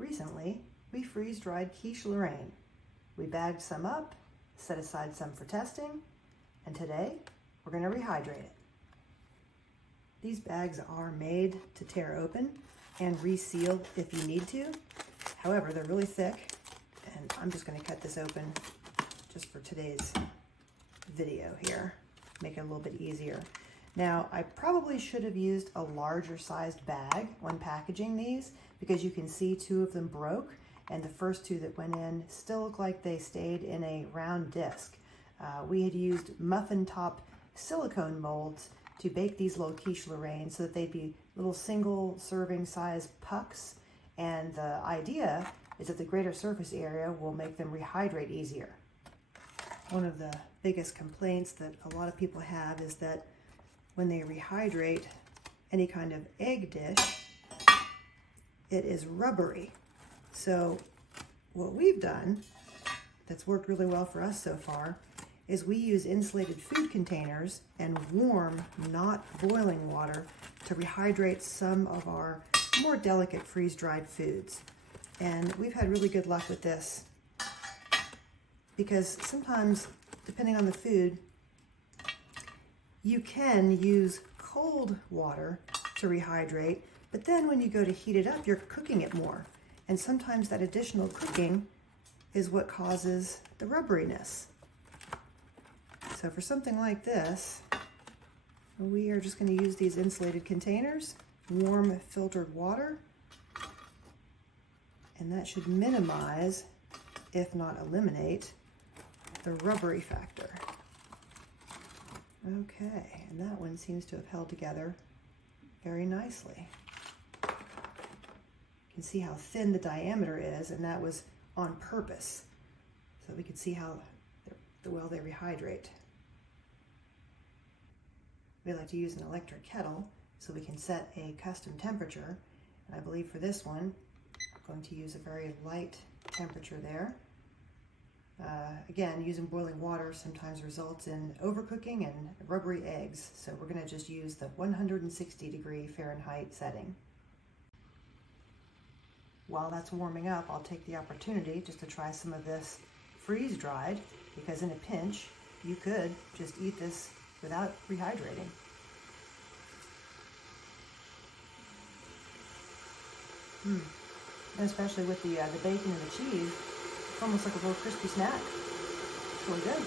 Recently, we freeze-dried quiche Lorraine. We bagged some up, set aside some for testing, and today we're going to rehydrate it. These bags are made to tear open and reseal if you need to. However, they're really thick, and I'm just going to cut this open just for today's video here, make it a little bit easier. Now, I probably should have used a larger sized bag when packaging these because you can see two of them broke, and the first two that went in still look like they stayed in a round disc. We had used muffin top silicone molds to bake these little quiche Lorraine so that they'd be little single serving size pucks, and the idea is that the greater surface area will make them rehydrate easier. One of the biggest complaints that a lot of people have is that when they rehydrate any kind of egg dish, it is rubbery. So what we've done that's worked really well for us so far is we use insulated food containers and warm, not boiling water to rehydrate some of our more delicate freeze-dried foods. And we've had really good luck with this because sometimes, depending on the food, you can use cold water to rehydrate, but then when you go to heat it up, you're cooking it more. And sometimes that additional cooking is what causes the rubberiness. So for something like this, we are just going to use these insulated containers, warm filtered water, and that should minimize, if not eliminate, the rubbery factor. Okay, and that one seems to have held together very nicely. You can see how thin the diameter is, and that was on purpose, so we can see how well they rehydrate. We like to use an electric kettle so we can set a custom temperature, and I believe for this one, I'm going to use a very light temperature there. Again, using boiling water sometimes results in overcooking and rubbery eggs, so we're going to just use the 160-degree Fahrenheit setting. While that's warming up, I'll take the opportunity just to try some of this freeze-dried, because in a pinch, you could just eat this without rehydrating. And especially with the bacon and the cheese, it's almost like a little crispy snack. It's really good.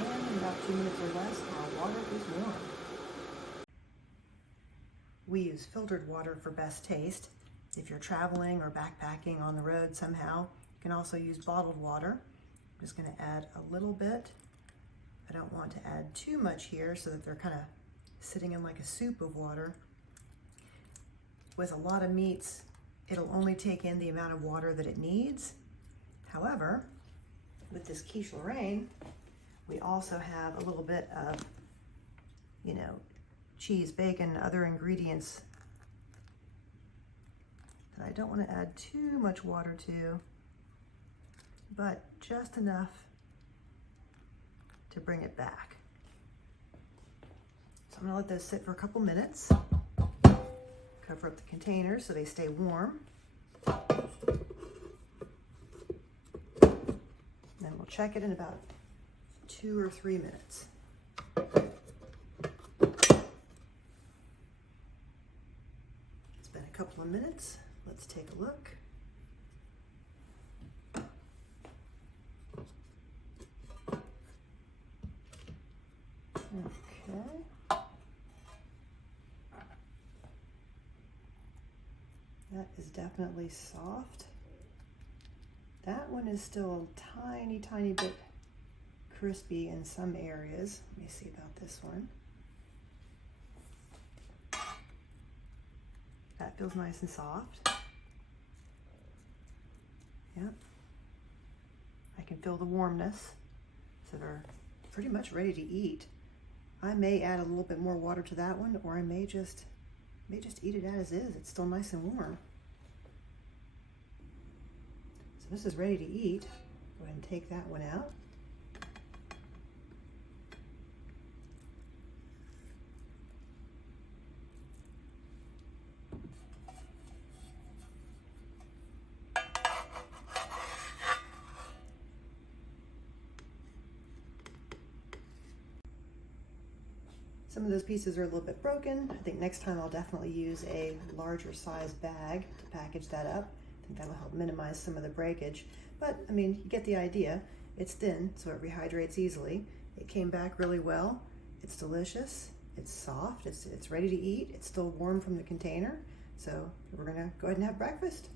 And in about 2 minutes or less, our water is warm. We use filtered water for best taste. If you're traveling or backpacking on the road somehow, you can also use bottled water. I'm just going to add a little bit. I don't want to add too much here so that they're kind of sitting in like a soup of water. With a lot of meats, it'll only take in the amount of water that it needs. However, with this quiche Lorraine, we also have a little bit of, cheese, bacon, other ingredients that I don't want to add too much water to, but just enough to bring it back. So I'm going to let those sit for a couple minutes. Cover up the containers so they stay warm. Then we'll check it in about 2 or 3 minutes. It's been a couple of minutes. Let's take a look. Okay. That is definitely soft. That one is still a tiny, tiny bit crispy in some areas. Let me see about this one. That feels nice and soft. Yep. I can feel the warmness, so they're pretty much ready to eat. I may add a little bit more water to that one, or I may just eat it as is. It's still nice and warm. So this is ready to eat. Go ahead and take that one out. Some of those pieces are a little bit broken. I think next time I'll definitely use a larger size bag to package that up. I think that'll help minimize some of the breakage. But I mean, you get the idea. It's thin, so it rehydrates easily. It came back really well. It's delicious. It's soft. It's ready to eat. It's still warm from the container. So we're gonna go ahead and have breakfast.